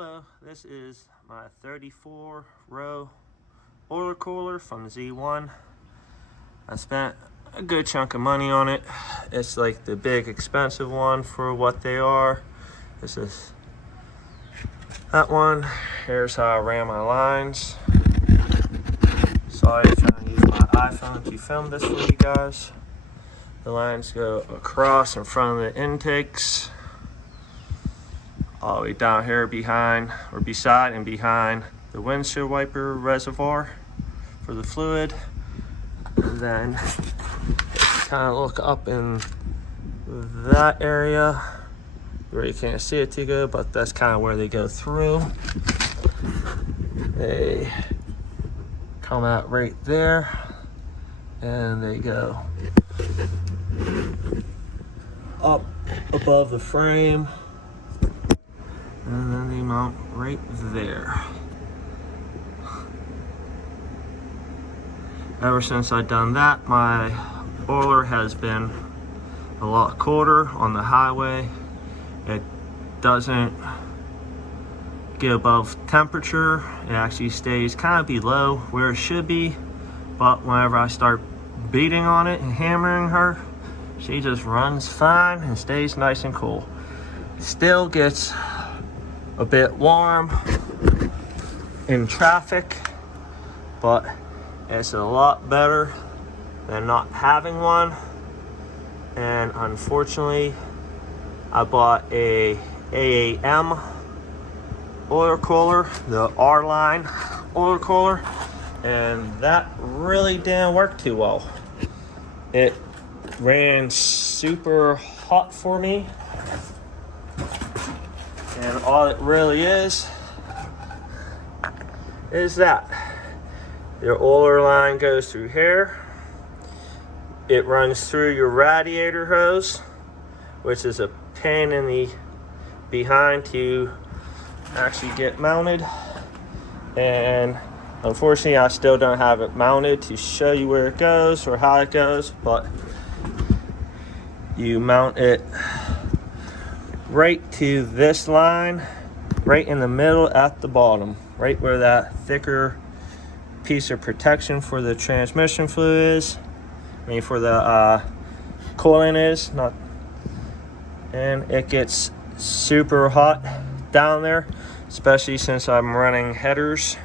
Hello, this is my 34 row oiler cooler from Z1. I spent a good chunk of money on it. It's like the big expensive one for what they are. This is that one. Here's how I ran my lines. Sorry, trying to use my iPhone to film this for you guys. The lines go across in front of the intakes, all the way down here behind, or beside and behind the windshield wiper reservoir for the fluid. And then kind of look up in that area where you can't see it too good, but that's kind of where they go through. They come out right there and they go up above the frame, and then they mount right there. Ever since I've done that, my oiler has been a lot colder on the highway. It doesn't get above temperature. It actually stays kind of below where it should be, but whenever I start beating on it and hammering her, she just runs fine and stays nice and cool. Still gets a bit warm in traffic, but it's a lot better than not having one. And unfortunately, I bought a AAM oiler cooler, the R line oiler cooler, and that really didn't work too well. It ran super hot for me, and all it really is that your oiler line goes through here. It runs through your radiator hose, which is a pain in the behind to actually get mounted. And unfortunately, I still don't have it mounted to show you where it goes or how it goes, but you mount it right to this line, right in the middle at the bottom, right where that thicker piece of protection for the transmission fluid is. I mean, for the coolant is, not. And it gets super hot down there, especially since I'm running headers.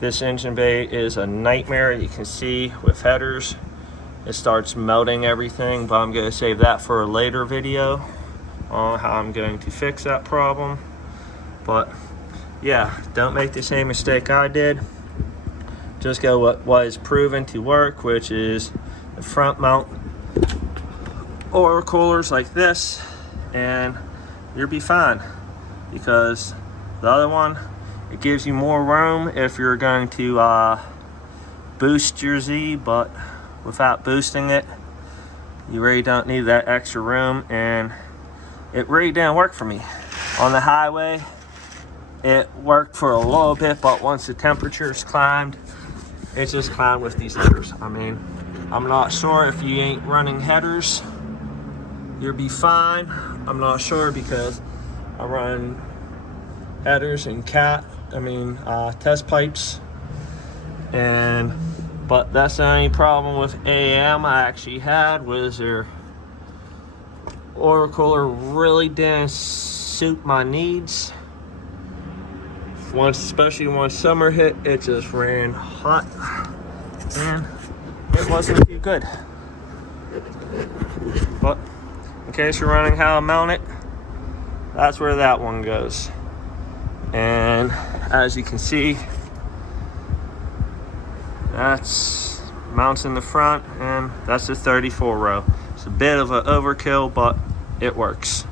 This engine bay is a nightmare. You can see with headers, it starts melting everything, but I'm going to save that for a later video on how I'm going to fix that problem. But yeah, don't make the same mistake I did. Just go what was proven to work, which is the front mount oiler coolers like this, and you'll be fine. Because the other one, it gives you more room if you're going to boost your Z, but without boosting it, you really don't need that extra room, and it really didn't work for me. On the highway, it worked for a little bit, but once the temperatures climbed, it just climbed with these headers. I mean, I'm not sure if you ain't running headers, you'll be fine. I'm not sure because I run headers and test pipes, but that's the only problem with AM I actually had, was their oiler cooler really didn't suit my needs. Especially once summer hit, it just ran hot and it wasn't too good. But in case you're running how to mount it, that's where that one goes. And as you can see, that's mounts in the front, and that's the 34 row. It's a bit of an overkill, but it works.